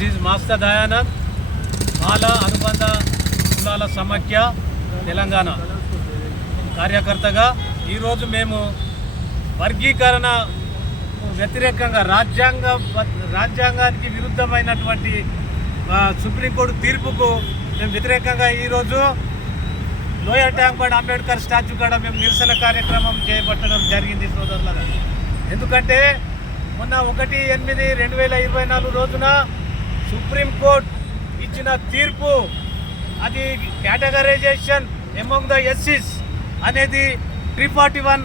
This is master Dayanand, మాల అనుబంధ కులాల సమాఖ్య తెలంగాణ కార్యకర్తగా ఈరోజు మేము వర్గీకరణ వ్యతిరేకంగా రాజ్యాంగానికి విరుద్ధమైనటువంటి సుప్రీంకోర్టు తీర్పుకు మేము వ్యతిరేకంగా ఈరోజు lower tank bund Ambedkar statue కాడ మేము నిరసన కార్యక్రమం చేపట్టడం జరిగింది సోదరులారా. ఎందుకంటే మొన్న 1/8/2024 రోజున సుప్రీంకోర్టు ఇచ్చిన తీర్పు అది కేటగరైజేషన్ ఎమంగ్ ద ఎస్సీస్ అనేది 341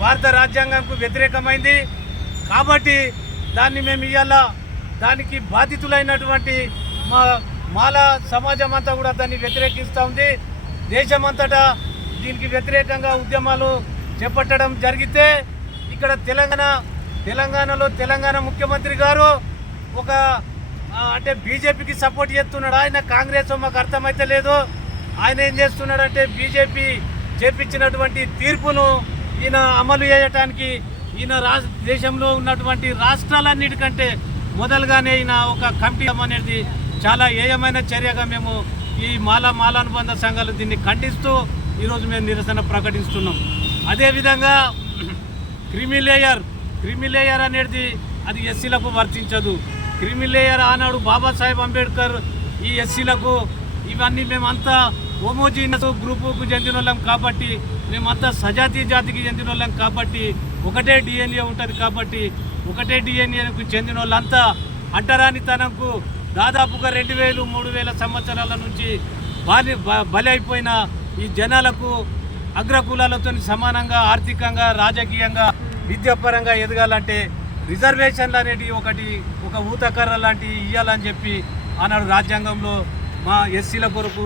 భారత రాజ్యాంగంకు వ్యతిరేకమైంది. కాబట్టి దాన్ని మేము ఇవాళ దానికి బాధితులైనటువంటి మాల సమాజం అంతా కూడా దాన్ని వ్యతిరేకిస్తూ ఉంది. దేశమంతటా దీనికి వ్యతిరేకంగా ఉద్యమాలు చేపట్టడం జరిగితే ఇక్కడ తెలంగాణలో తెలంగాణ ముఖ్యమంత్రి గారు ఒక అంటే బీజేపీకి సపోర్ట్ చేస్తున్నాడు. ఆయన కాంగ్రెస్ మాకు అర్థమైతే లేదు. ఆయన ఏం చేస్తున్నాడంటే బీజేపీ చేపించినటువంటి తీర్పును ఈయన అమలు చేయటానికి ఈయన దేశంలో ఉన్నటువంటి రాష్ట్రాలన్నిటికంటే మొదలుగానే ఈయన ఒక కమిటీ అనేది చాలా ఏయమైన చర్యగా మేము ఈ మాలానుబంధ సంఘాలు దీన్ని ఖండిస్తూ ఈరోజు మేము నిరసన ప్రకటిస్తున్నాం. అదేవిధంగా క్రిమిలేయర్ అనేది అది ఎస్సీలకు వర్తించదు. క్రిమిలేయర్ ఆనాడు బాబాసాహెబ్ అంబేద్కర్ ఈ ఎస్సీలకు ఇవన్నీ మేమంతా హోమోజీనస్ గ్రూపుకు చెందిన వాళ్ళం కాబట్టి, మేమంతా సజాతీయ జాతికి చెందిన వాళ్ళం కాబట్టి, ఒకటే డిఎన్ఏ ఉంటుంది కాబట్టి ఒకటే డిఎన్ఏకు చెందిన వాళ్ళంతా అంటరానితనంకు దాదాపుగా 2000-3000 సంవత్సరాల నుంచి బలి అయిపోయిన ఈ జనాలకు అగ్రకులాలతో సమానంగా ఆర్థికంగా రాజకీయంగా విద్యాపరంగా ఎదగాలంటే రిజర్వేషన్లు అనేటివి ఒక ఊతకర్ర లాంటివి ఇవ్వాలని చెప్పి ఆనాడు రాజ్యాంగంలో మా ఎస్సీల కొరకు